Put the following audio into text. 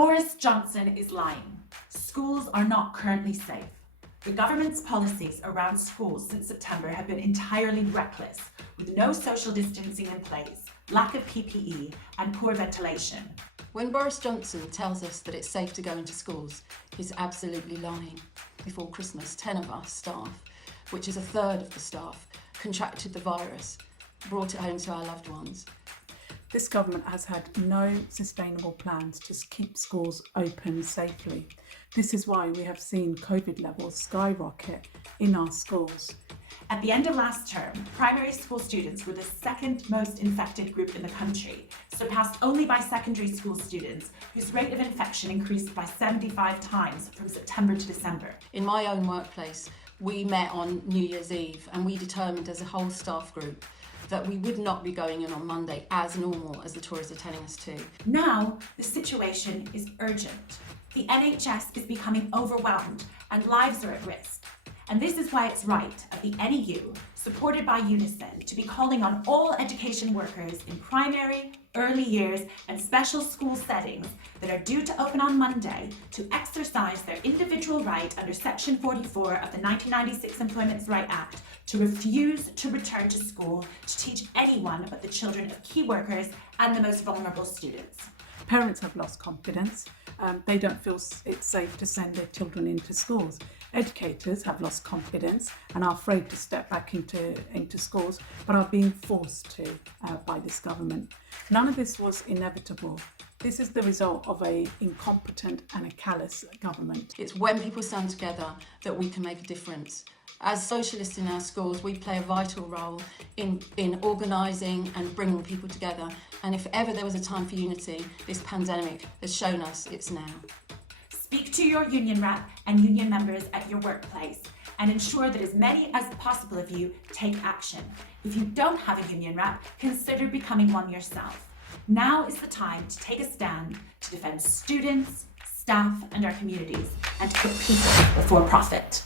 Boris Johnson is lying. Schools are not currently safe. The government's policies around schools since September have been entirely reckless, with no social distancing in place, lack of PPE, and poor ventilation. When Boris Johnson tells us that it's safe to go into schools, he's absolutely lying. Before Christmas, 10 of our staff, which is a third of the staff, contracted the virus, brought it home to our loved ones. This government has had no sustainable plans to keep schools open safely. This is why we have seen COVID levels skyrocket in our schools. At the end of last term, primary school students were the second most infected group in the country, surpassed only by secondary school students, whose rate of infection increased by 75 times from September to December. In my own workplace, we met on New Year's Eve and we determined as a whole staff group that we would not be going in on Monday as normal as the Tories are telling us to. Now, the situation is urgent. The NHS is becoming overwhelmed and lives are at risk. And this is why it's right of the NEU, supported by Unison, to be calling on all education workers in primary, early years and special school settings that are due to open on Monday to exercise their individual right under Section 44 of the 1996 Employment Rights Act to refuse to return to school to teach anyone but the children of key workers and the most vulnerable students. Parents have lost confidence. They don't feel it's safe to send their children into schools. Educators have lost confidence and are afraid to step back into schools, but are being forced to by this government. None of this was inevitable. This is the result of an incompetent and a callous government. It's when people stand together that we can make a difference. As socialists in our schools, we play a vital role in organising and bringing people together. And if ever there was a time for unity, this pandemic has shown us it's now. Speak to your union rep and union members at your workplace and ensure that as many as possible of you take action. If you don't have a union rep, consider becoming one yourself. Now is the time to take a stand to defend students, staff, and our communities, and to put people before profit.